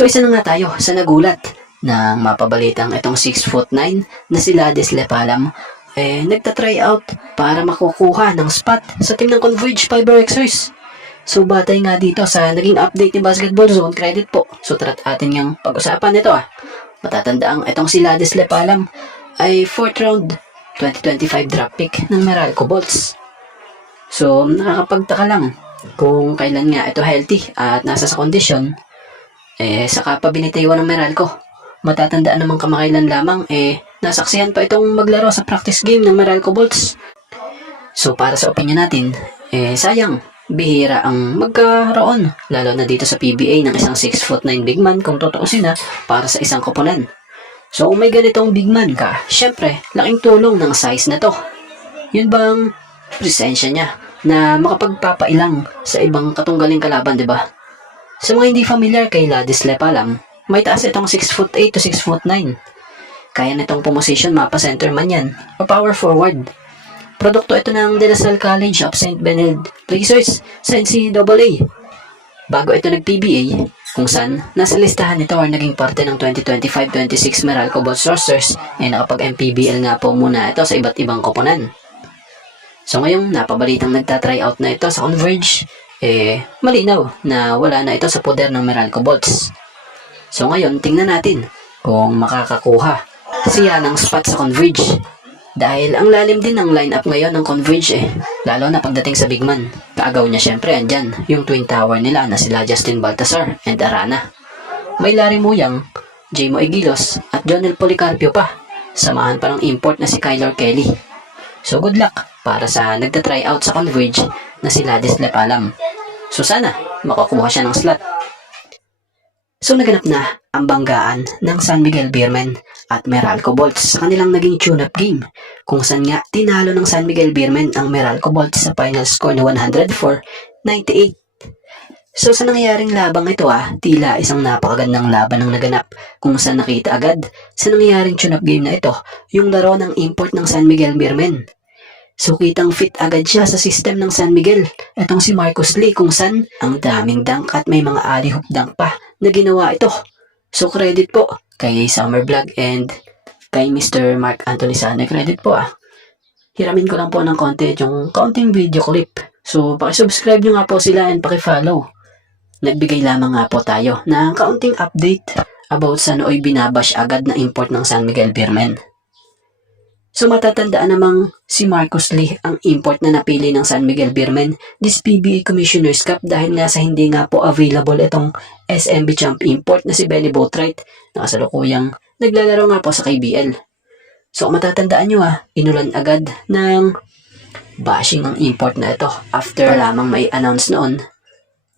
So isa na nga tayo sa nagulat ng mapabalitang itong 6'9" na si Ladis Lepalam nagta-try out para makukuha ng spot sa team ng Converge Fiber Xers. So batay nga dito sa naging update ni Basketball Zone, credit po. So tara't atin yung pag-usapan nito Matatandaang itong si Ladis Lepalam ay 4th round 2025 draft pick ng Meralco Bolts. So nakakapagtaka lang kung kailan nga ito healthy at nasa sa kondisyon. Saka pa binitiwan ng Meralco. Matatandaan naman kamakailan lamang nasaksihan pa itong maglaro sa practice game ng Meralco Bolts. So para sa opinion natin, sayang, bihira ang magkaroon, lalo na dito sa PBA ng isang 6'9" big man kung tutuusin para sa isang koponan. So kung may ganitong big man ka, syempre, laking tulong ng size na to. Yun bang presensya niya na makapagpapailang sa ibang katunggaling kalaban, di ba? Sa mga hindi familiar kay Ladis Lepalam, may taas itong 6'8" to 6'9". Kaya nitong pumosisyon, mapa center man yan, o power forward. Produkto ito ng De La Salle College of St. Bened Racers sa NCAA. Bago ito nag-PBA, kung saan nasa listahan nito or naging parte ng 2025-26 Meralco Bolts rosters nakapag-MPBL nga po muna ito sa iba't ibang koponan. So ngayong napabalitang nagta-try out na ito sa Converge, malinaw na wala na ito sa poder ng Meralco Bolts. So ngayon, tingnan natin kung makakakuha siya ng spot sa Converge. Dahil ang lalim din ng lineup ngayon ng Converge lalo na pagdating sa big man. Kaagaw niya syempre andyan yung twin tower nila na sila Justin Baltasar and Arana. May Larry Muyang, Jaymo Egilos at Jonel Policarpio pa. Samahan pa ng import na si Kyler Kelly. So good luck para sa nagta-try out sa Converge na si Ladis Lepalam. So sana makakuha siya ng slot. So naganap na ang banggaan ng San Miguel Beermen at Meralco Bolts sa kanilang naging tune-up game, kung saan nga tinalo ng San Miguel Beermen ang Meralco Bolts sa final score na 104-98. So sa nangyayaring labang ito tila isang napakagandang laban ang naganap, kung saan nakita agad sa nangyayaring tune-up game na ito yung laro ng import ng San Miguel Beermen. So kitang fit agad siya sa system ng San Miguel. Itong si Marcus Lee, kung saan ang daming dunk at may mga alley-hoop dunk pa na ginawa ito. So credit po kay Summer Vlog and kay Mr. Mark Anthony Sane. Credit po Hiramin ko lang po ng konti yung kaunting video clip. So pakisubscribe nyo nga po sila and pakifollow. Nagbigay lamang nga po tayo ng kaunting update about sa nooy binabash agad na import ng San Miguel Beermen. So matatandaan namang si Marcus Lee ang import na napili ng San Miguel Beermen this PBA Commissioner's Cup dahil nga sa hindi nga po available itong SMB Champ import na si Benny Boatwright na kasalukuyang naglalaro nga po sa KBL. So matatandaan nyo inulan agad ng bashing ang import na ito after lamang may announce noon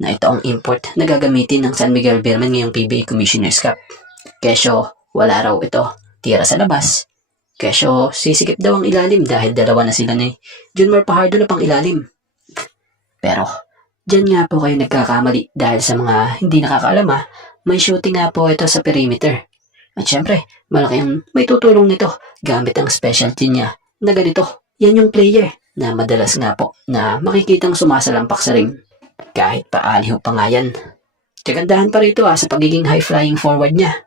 na ito ang import na gagamitin ng San Miguel Beermen ngayong PBA Commissioner's Cup. Kesyo wala raw ito tira sa labas. Kesyo sisikip daw ang ilalim dahil dalawa na sila ni Junmar Pajardo na pang ilalim. Pero dyan nga po kayo nagkakamali dahil sa mga hindi nakakaalam may shooting nga po ito sa perimeter. At syempre, malaki ang may tutulong nito gamit ang specialty niya na ganito. Yan yung player na madalas nga po na makikitang sumasalampak sa ring. Kahit paaliho pa nga yan. Kagandahan pa rito sa pagiging high-flying forward niya.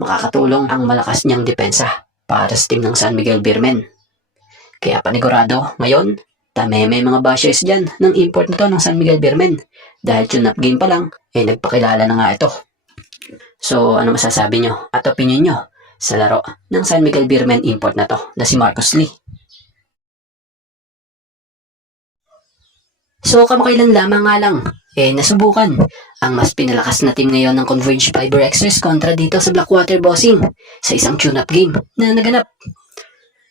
Makakatulong ang malakas niyang depensa para sa team ng San Miguel Beermen. Kaya panigurado, ngayon, may mga bashers dyan ng import nito ng San Miguel Beermen. Dahil tune-up game pa lang, nagpakilala na nga ito. So, ano masasabi nyo at opinion nyo sa laro ng San Miguel Beermen import na to na si Marcus Lee? So, kamakailan lamang nga lang, nasubukan ang mas pinalakas na team ngayon ng Converge Fiber Xers kontra dito sa Blackwater Bossing sa isang tune-up game na naganap.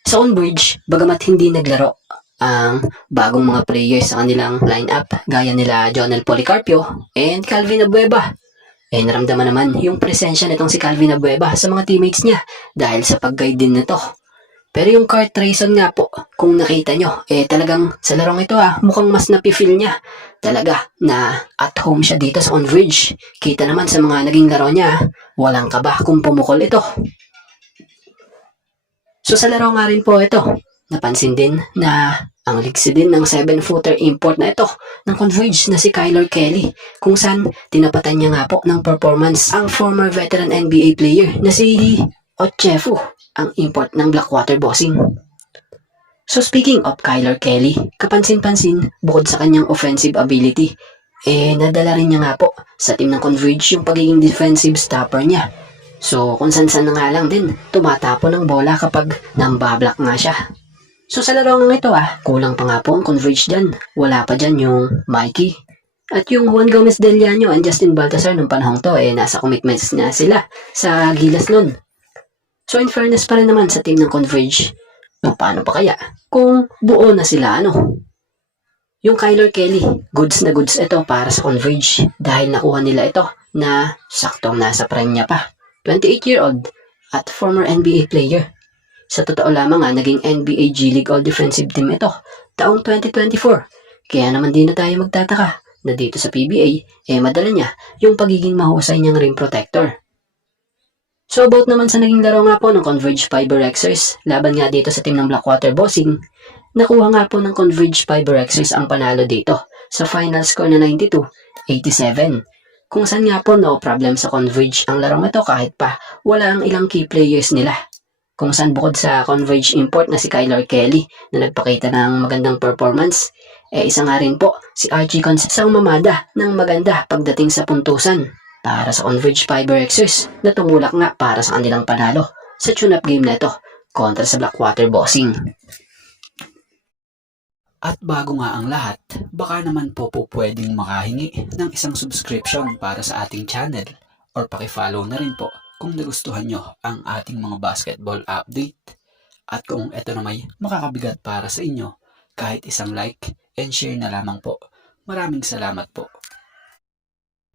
Sa Converge, bagamat hindi naglaro ang bagong mga players sa kanilang lineup gaya nila Jonel Policarpio and Calvin Abueva, naramdaman naman yung presensya nitong si Calvin Abueva sa mga teammates niya dahil sa pag-guide din nito. Pero yung Kurt Rayson nga po, kung nakita nyo, talagang sa larong ito mukhang mas napifeel niya talaga na at home siya dito sa Converge. Kita naman sa mga naging laro niya, walang kaba kung pumukol ito. So sa laro nga rin po ito, napansin din na Ang ligsi din ng 7-footer import na ito ng Converge na si Kyler Kelly, kung saan tinapatan niya nga po ng performance ang former veteran NBA player na si Ochefu, ang import ng Blackwater Bossing. So speaking of Kyler Kelly, kapansin-pansin bukod sa kanyang offensive ability, nadala rin niya nga po sa team ng Converge yung pagiging defensive stopper niya. So kung san-san na nga lang din, tumatapo ng bola kapag nambablock nga siya. So sa laro nga ito kulang pa nga po ang Converge dyan. Wala pa dyan yung Mikey. At yung Juan Gomez Del Llano and Justin Baltazar nung panahong to, nasa commitments na sila sa Gilas nun. So in fairness pa rin naman sa team ng Converge, paano pa kaya kung buo na sila Yung Kyler Kelly, goods na goods ito para sa Converge dahil nakuha nila ito na saktong nasa prime niya pa. 28-year-old at former NBA player. Sa totoo lamang naging NBA G League All-Defensive Team ito taong 2024. Kaya naman di na tayo magtataka na dito sa PBA, madala niya yung pagiging mahusay niyang rim protector. So about naman sa naging laro nga po ng Converge Fiber Xers, laban nga dito sa team ng Blackwater Bossing, nakuha nga po ng Converge Fiber Xers ang panalo dito sa final score na 92-87. Kung saan nga po no problem sa Converge ang larong ito kahit pa wala ang ilang key players nila. Kung saan bukod sa Converge import na si Kyler Kelly na nagpakita ng magandang performance, isa nga rin po si Archie Conceição mamada ng maganda pagdating sa puntusan para sa Converge Fiber Xers na tumulak nga para sa kanilang panalo sa tune-up game na ito kontra sa Blackwater Bossing. At bago nga ang lahat, baka naman po pwedeng makahingi ng isang subscription para sa ating channel or pakifollow na rin po kung nagustuhan nyo ang ating mga basketball update. At kung ito na may makakabigat para sa inyo, kahit isang like and share na lamang po. Maraming salamat po.